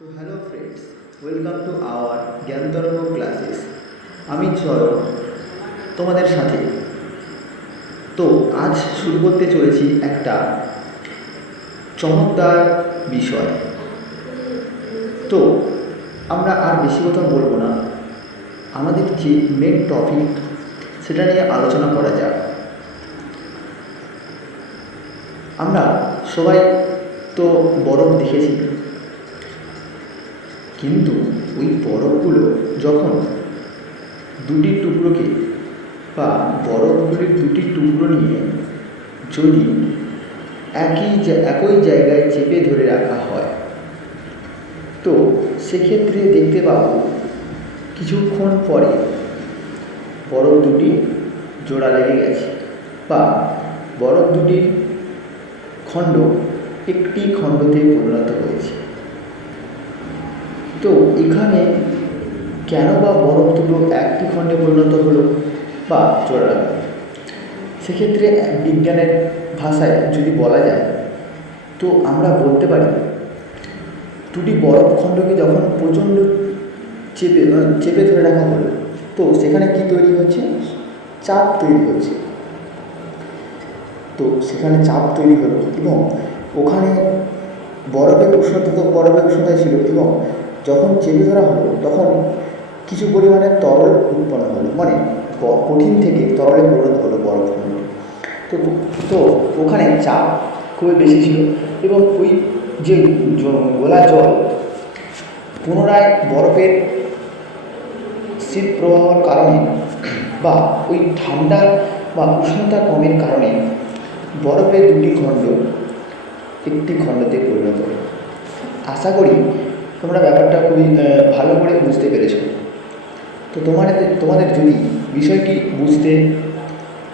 তো hello friends welcome to our Gyantaranga classes আমি চয়ন তোমাদের সাথে। তো আজ শুরু করতে চলেছি একটা চমৎকার বিষয়। তো আমরা আর বেশি কথা বলব না। আমাদের যে মেন টপিক সেটা নিয়ে আলোচনা করা যাক। আমরা সবাই তো বরফ দেখেছি। কিন্তু ওই বরফগুলো যখন দুটি টুকরোকে বা বরফগুলির দুটি টুকরো নিয়ে যদি একই একই জায়গায় চেপে ধরে রাখা হয়, তো সেক্ষেত্রে দেখতে পাবো কিছুক্ষণ পরে বরফ দুটি জোড়া লেগে গেছে বা বরফ দুটির খণ্ড একটি খণ্ডতে পরিণত হয়েছে। তো এখানে কেন বা বরফ দুটো একটি খণ্ডে পরিণত হলো? বা জোড়া সেক্ষেত্রে বিজ্ঞানের ভাষায় যদি বলা যায় তো আমরা বলতে পারি দুটি বরফ খণ্ডকে যখন প্রচণ্ড চেপে আহ, চেপে ধরে রাখা হলো তো সেখানে কি তৈরি হচ্ছে? চাপ তৈরি হচ্ছে। তো সেখানে চাপ তৈরি হলো এবং ওখানে বরফের উষ্ণতা তো বরফের উষ্ণতায় ছিল এবং যখন চেপে ধরা হলো, তখন কিছু পরিমাণে তরল উৎপন্ন হলো মানে কঠিন থেকে তরলে পরিণত হলো বরফগুলো তো তো ওখানে চাপ খুবই বেশি ছিল এবং ওই যে গোলা জল পুনরায় বরফের শীত প্রবাহর কারণে বা ওই ঠান্ডা বা উষ্ণতা কমের কারণে বরফের দুটি খণ্ড একটি খণ্ডতে পরিণত আশা করি তোমরা ব্যাপারটা খুবই ভালো করে বুঝতে পেরেছ। তো তোমাদের তোমাদের যদি বিষয়টি বুঝতে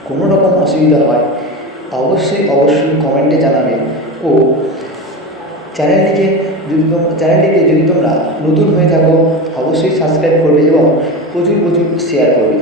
কোনো রকম অসুবিধা হয়, অবশ্যই অবশ্যই কমেন্টে জানাবে ও চ্যানেলটিকে যদি তোমরা চ্যানেলটিকে যদি তোমরা নতুন হয়ে থাকো, অবশ্যই সাবস্ক্রাইব করবে এবং প্রচুর প্রচুর শেয়ার করবে।